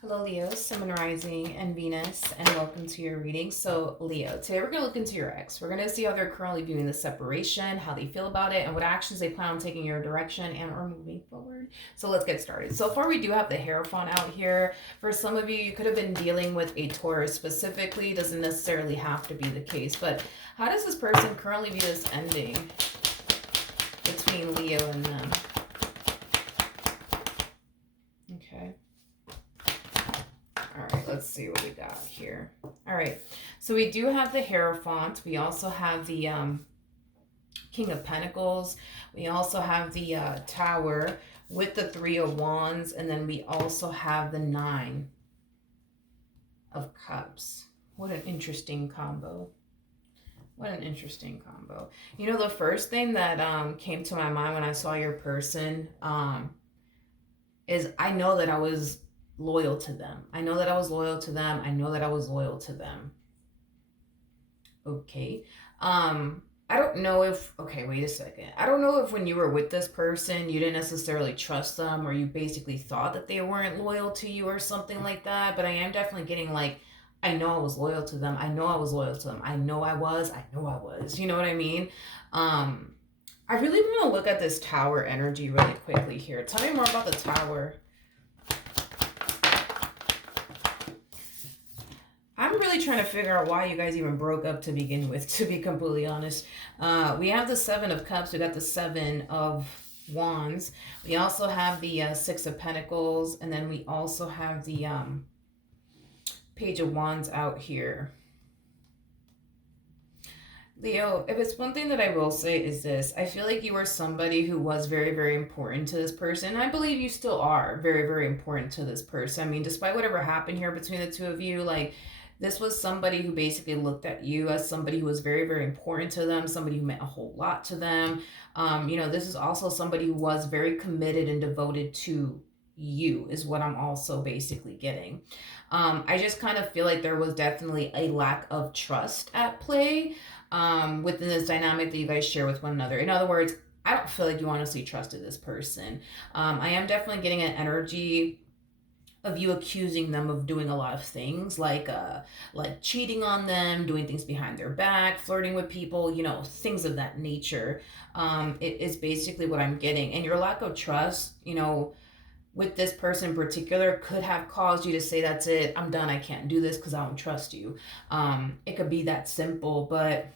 Hello, Leo, Sun, Rising, and Venus, and welcome to your reading. So, Leo, today we're going to look into your ex. We're going to see how they're currently viewing the separation, how they feel about it, and what actions they plan on taking your direction and or moving forward. So, let's get started. So far, we do have the Hierophant out here. For some of you, you could have been dealing with a Taurus specifically. Doesn't necessarily have to be the case, but how does this person currently view this ending between Leo and them? Okay. All right, let's see what we got here. All right, so we do have the Hierophant. We also have the King of Pentacles. We also have the Tower with the Three of Wands. And then we also have the Nine of Cups. What an interesting combo. What an interesting combo. You know, the first thing that came to my mind when I saw your person is I know that I was loyal to them. I know that I was loyal to them. I know that I was loyal to them. Okay. I don't know if, okay, wait a second. I don't know if when you were with this person, you didn't necessarily trust them or you basically thought that they weren't loyal to you or something like that. But I am definitely getting like, I know I was loyal to them. I know I was loyal to them. I know I was. I know I was. You know what I mean? I really want to look at this Tower energy really quickly here. Tell me more about the Tower. I'm really trying to figure out why you guys even broke up to begin with, to be completely honest. We have the Seven of Cups. We got the Seven of Wands. We also have the Six of Pentacles. And then we also have the Page of Wands out here. Leo, if it's one thing that I will say is this. I feel like you are somebody who was very, very important to this person. I believe you still are very, very important to this person. I mean, despite whatever happened here between the two of you, like, this was somebody who basically looked at you as somebody who was very, very important to them, somebody who meant a whole lot to them. This is also somebody who was very committed and devoted to you, is what I'm also basically getting. I just kind of feel like there was definitely a lack of trust at play within this dynamic that you guys share with one another. In other words, I don't feel like you honestly trusted this person. I am definitely getting an energy of you accusing them of doing a lot of things like cheating on them, doing things behind their back, flirting with people, things of that nature. It is basically what I'm getting. And your lack of trust, with this person in particular could have caused you to say, that's it, I'm done, I can't do this because I don't trust you. It could be that simple, but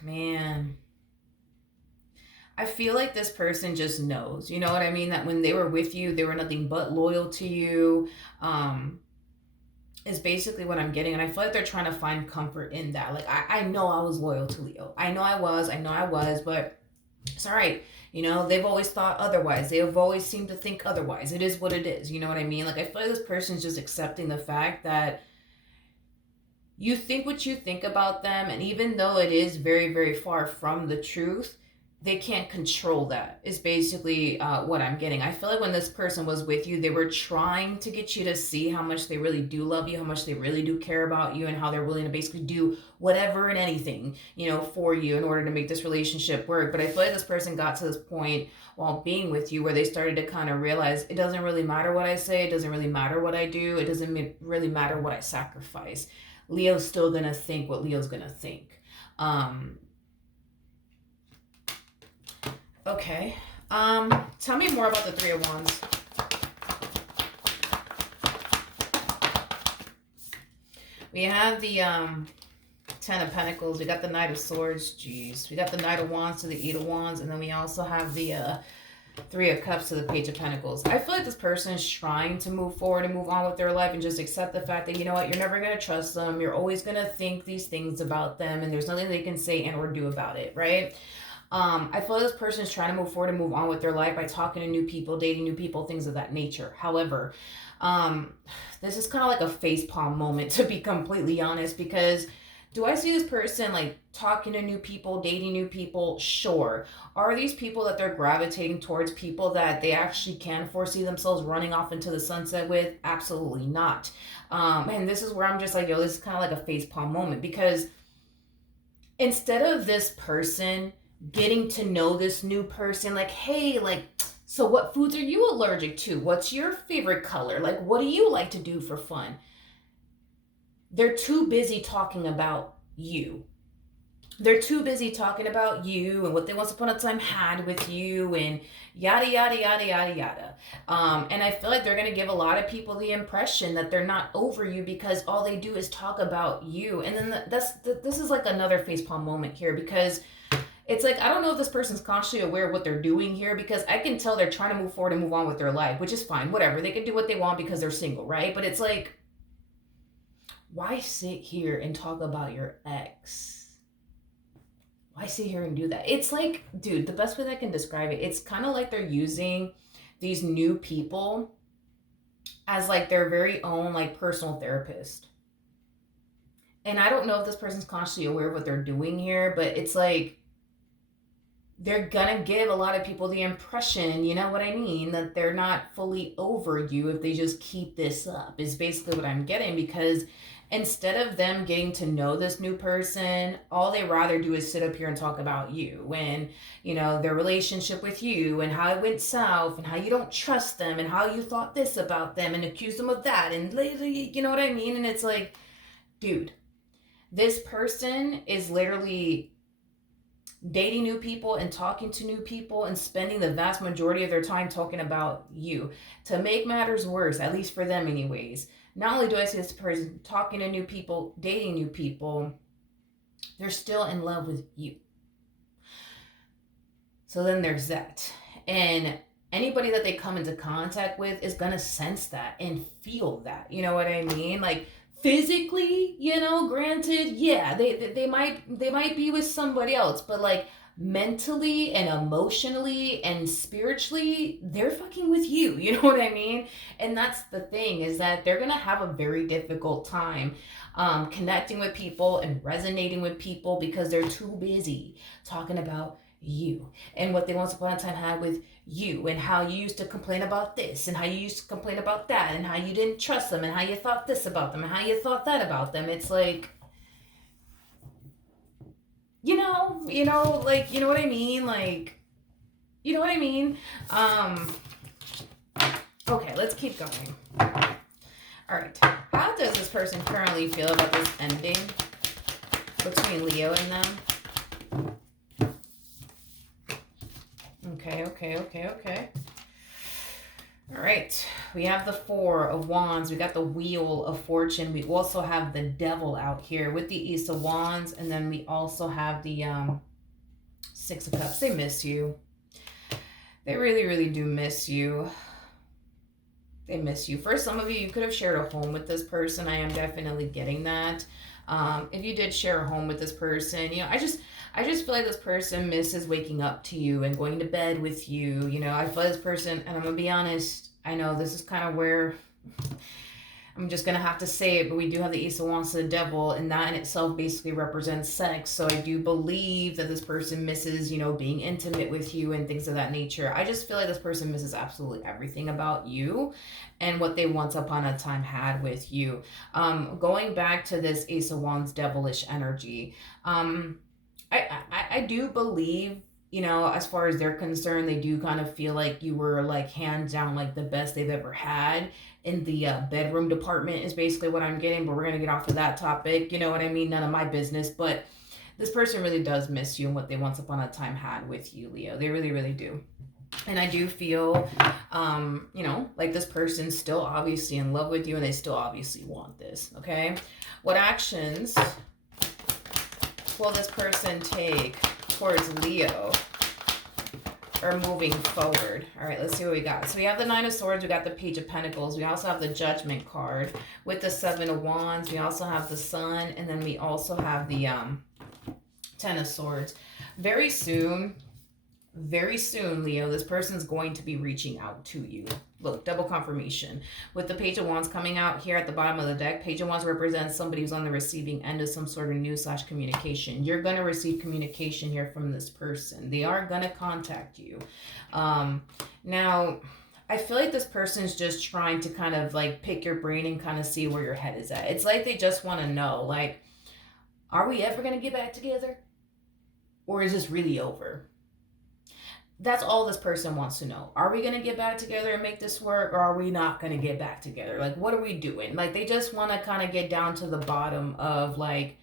man, I feel like this person just knows, you know what I mean? That when they were with you, they were nothing but loyal to you, is basically what I'm getting. And I feel like they're trying to find comfort in that. Like, I know I was loyal to Leo. I know I was, but it's all right. They've always thought otherwise. They have always seemed to think otherwise. It is what it is. You know what I mean? Like, I feel like this person's just accepting the fact that you think what you think about them. And even though it is very, very far from the truth, they can't control that, is basically what I'm getting. I feel like when this person was with you, they were trying to get you to see how much they really do love you, how much they really do care about you, and how they're willing to basically do whatever and anything, for you in order to make this relationship work. But I feel like this person got to this point while being with you where they started to kind of realize it doesn't really matter what I say, it doesn't really matter what I do, it doesn't really matter what I sacrifice. Leo's still gonna think what Leo's gonna think. Okay. Tell me more about the Three of Wands. We have the Ten of Pentacles. We got the Knight of Swords. Jeez. We got the Knight of Wands to the Eight of Wands. And then we also have the Three of Cups to the Page of Pentacles. I feel like this person is trying to move forward and move on with their life and just accept the fact that, you know what, you're never going to trust them. You're always going to think these things about them. And there's nothing they can say and or do about it, right? I feel like this person is trying to move forward and move on with their life by talking to new people, dating new people, things of that nature. However, this is kind of like a facepalm moment, to be completely honest, because do I see this person like talking to new people, dating new people? Sure. Are these people that they're gravitating towards people that they actually can foresee themselves running off into the sunset with? Absolutely not. And this is where I'm just like, yo, this is kind of like a facepalm moment, because instead of this person getting to know this new person, like, hey, like, So what foods are you allergic to? What's your favorite color? Like, what do you like to do for fun? They're too busy talking about you. They're too busy talking about you and what they once upon a time had with you and yada yada yada yada yada. And I feel like they're gonna give a lot of people the impression that they're not over you because all they do is talk about you. And then this is like another facepalm moment here, because it's like, I don't know if this person's consciously aware of what they're doing here, because I can tell they're trying to move forward and move on with their life, which is fine, whatever. They can do what they want because they're single, right? But it's like, why sit here and talk about your ex? Why sit here and do that? It's like, dude, the best way that I can describe it, it's kind of like they're using these new people as like their very own like personal therapist. And I don't know if this person's consciously aware of what they're doing here, but it's like they're gonna give a lot of people the impression, you know what I mean, that they're not fully over you if they just keep this up, is basically what I'm getting. Because instead of them getting to know this new person, all they rather do is sit up here and talk about you and, you know, their relationship with you and how it went south and how you don't trust them and how you thought this about them and accuse them of that. And you know what I mean? And it's like, dude, this person is literally dating new people and talking to new people and spending the vast majority of their time talking about you. To make matters worse, at least for them anyways, not only do I see this person talking to new people, dating new people, they're still in love with you. So then there's that. And anybody that they come into contact with is gonna sense that and feel that. You know what I mean? Like, physically, you know, granted, yeah, they might be with somebody else, but like mentally and emotionally and spiritually, they're fucking with you. You know what I mean? And that's the thing, is that they're gonna have a very difficult time connecting with people and resonating with people because they're too busy talking about you and what they once upon a time had with you and how you used to complain about this and how you used to complain about that and how you didn't trust them and how you thought this about them and how you thought that about them. It's like, like, you know what I mean? Like, you know what I mean? Okay, let's keep going. All right. How does this person currently feel about this ending between Leo and them? Okay. All right. We have the Four of Wands. We got the Wheel of Fortune. We also have the Devil out here with the Ace of Wands. And then we also have the Six of Cups. They miss you. They really, really do miss you. They miss you. For some of you, you could have shared a home with this person. I am definitely getting that. If you did share a home with this person, you know, I just feel like this person misses waking up to you and going to bed with you. You know, I feel like this person, and I'm going to be honest, I know this is kind of where I'm just going to have to say it, but we do have the Ace of Wands to the Devil, and that in itself basically represents sex. So I do believe that this person misses, you know, being intimate with you and things of that nature. I just feel like this person misses absolutely everything about you and what they once upon a time had with you. Going back to this Ace of Wands devilish energy, I do believe, you know, as far as they're concerned, they do kind of feel like you were like hands down like the best they've ever had in the bedroom department is basically what I'm getting. But we're going to get off of that topic. You know what I mean? None of my business. But this person really does miss you and what they once upon a time had with you, Leo. They really, really do. And I do feel, you know, like this person's still obviously in love with you and they still obviously want this. Okay. What actions will this person take towards Leo or moving forward? All right, let's see what we got. So we have the Nine of Swords, we got the Page of Pentacles, we also have the Judgment card with the Seven of Wands, we also have the Sun, and then we also have the Ten of Swords. Very soon, Leo, this person's going to be reaching out to you. Look, double confirmation. With the Page of Wands coming out here at the bottom of the deck, Page of Wands represents somebody who's on the receiving end of some sort of news/communication. You're going to receive communication here from this person. They are going to contact you. Now, I feel like this person's just trying to kind of like pick your brain and kind of see where your head is at. It's like they just want to know, like, are we ever going to get back together? Or is this really over? That's all this person wants to know. Are we going to get back together and make this work, or are we not going to get back together? Like, what are we doing? Like, they just want to kind of get down to the bottom of like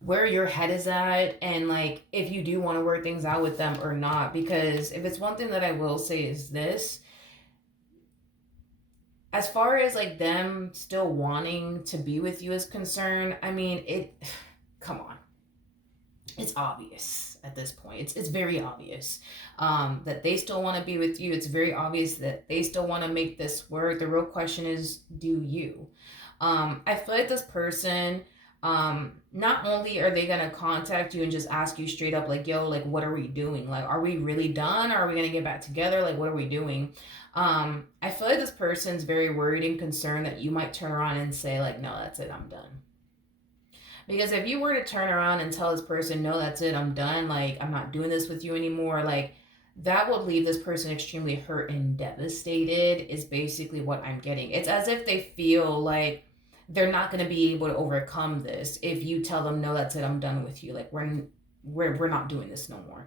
where your head is at, and like if you do want to work things out with them or not. Because if it's one thing that I will say is this, as far as like them still wanting to be with you is concerned, I mean, it, come on, it's obvious at this point. It's very obvious that they still want to be with you. It's very obvious that they still want to make this work. The real question is, do you? I feel like this person, not only are they gonna contact you and just ask you straight up, like, yo, like, what are we doing? Like, are we really done? Are we gonna get back together? Like, what are we doing? I feel like this person's very worried and concerned that you might turn around and say, like, no, that's it, I'm done. Because if you were to turn around and tell this person, no, that's it, I'm done, like, I'm not doing this with you anymore, like, that would leave this person extremely hurt and devastated, is basically what I'm getting. It's as if they feel like they're not going to be able to overcome this if you tell them, no, that's it, I'm done with you. Like, we're not doing this no more.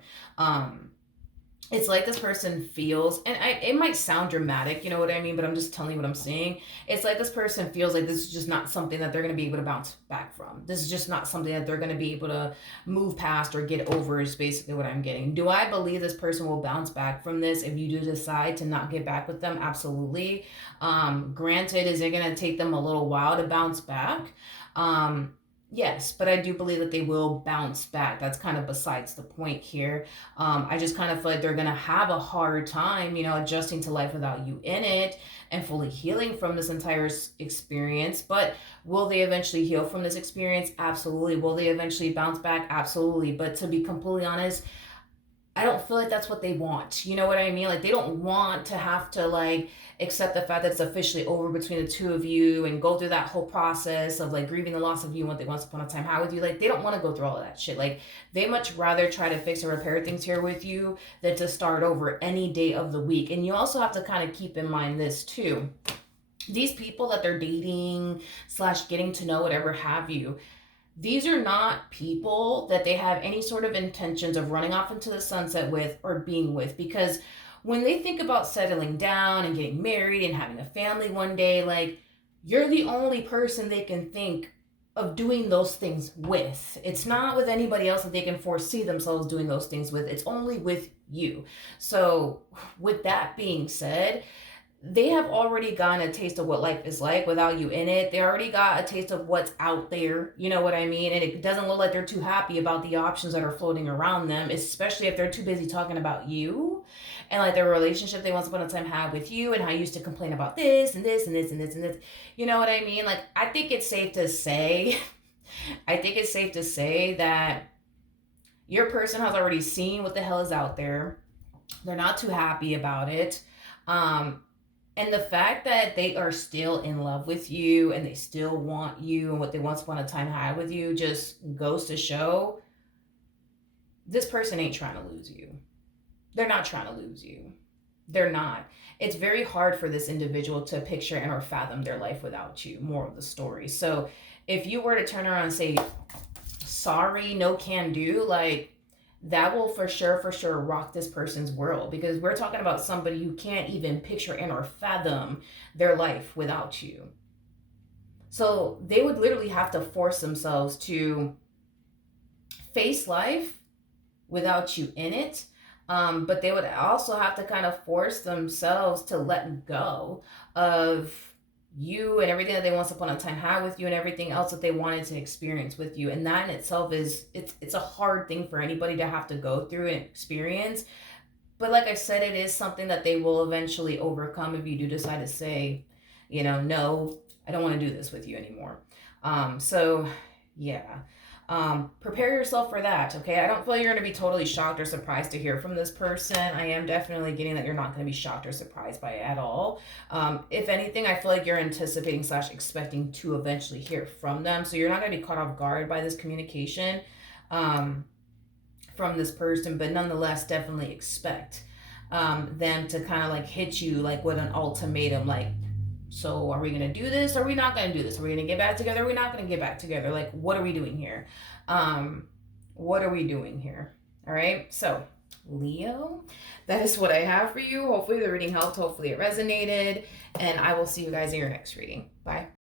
It's like this person feels, and it might sound dramatic, you know what I mean, but I'm just telling you what I'm saying. It's like this person feels like this is just not something that they're going to be able to bounce back from. This is just not something that they're going to be able to move past or get over, is basically what I'm getting. Do I believe this person will bounce back from this if you do decide to not get back with them? Absolutely. Granted, is it going to take them a little while to bounce back? Yes, but I do believe that they will bounce back. That's kind of besides the point here. I just kind of feel like they're going to have a hard time, adjusting to life without you in it and fully healing from this entire experience. But will they eventually heal from this experience? Absolutely. Will they eventually bounce back? Absolutely. But to be completely honest, I don't feel like that's what they want. You know what I mean? Like, they don't want to have to like accept the fact that it's officially over between the two of you and go through that whole process of like grieving the loss of you and what they once upon a time had with you. Like, they don't want to go through all of that shit. Like, they much rather try to fix or repair things here with you than to start over any day of the week. And you also have to kind of keep in mind this too. These people that they're dating / getting to know, whatever have you, these are not people that they have any sort of intentions of running off into the sunset with or being with. Because when they think about settling down and getting married and having a family one day, like, you're the only person they can think of doing those things with. It's not with anybody else that they can foresee themselves doing those things with. It's only with you. So with that being said, they have already gotten a taste of what life is like without you in it. They already got a taste of what's out there, you know what I mean? And it doesn't look like they're too happy about the options that are floating around them, especially if they're too busy talking about you and like their relationship they once upon a time had with you and how you used to complain about this and this and this and this and this. You know what I mean? Like, I think it's safe to say, that your person has already seen what the hell is out there. They're not too happy about it. And the fact that they are still in love with you and they still want you and what they once upon a time had with you just goes to show this person ain't trying to lose you. They're not trying to lose you. They're not. It's very hard for this individual to picture and or fathom their life without you. More of the story. So if you were to turn around and say, sorry, no can do, like, that will for sure rock this person's world, because we're talking about somebody who can't even picture and or fathom their life without you. So they would literally have to force themselves to face life without you in it. But they would also have to kind of force themselves to let go of you and everything that they once upon a time had with you and everything else that they wanted to experience with you. And that in itself is, it's a hard thing for anybody to have to go through and experience. But like I said, it is something that they will eventually overcome if you do decide to say, no, I don't want to do this with you anymore. So yeah. Prepare yourself for that, okay? I don't feel you're going to be totally shocked or surprised to hear from this person. I am definitely getting that you're not going to be shocked or surprised by it at all. If anything, I feel like you're anticipating / expecting to eventually hear from them. So you're not going to be caught off guard by this communication from this person, but nonetheless, definitely expect them to kind of like hit you like with an ultimatum, like, so are we going to do this? Or are we not going to do this? Are we going to get back together? Are we not going to get back together? Like, what are we doing here? What are we doing here? All right. So Leo. That is what I have for you. Hopefully the reading helped. Hopefully it resonated. And I will see you guys in your next reading. Bye.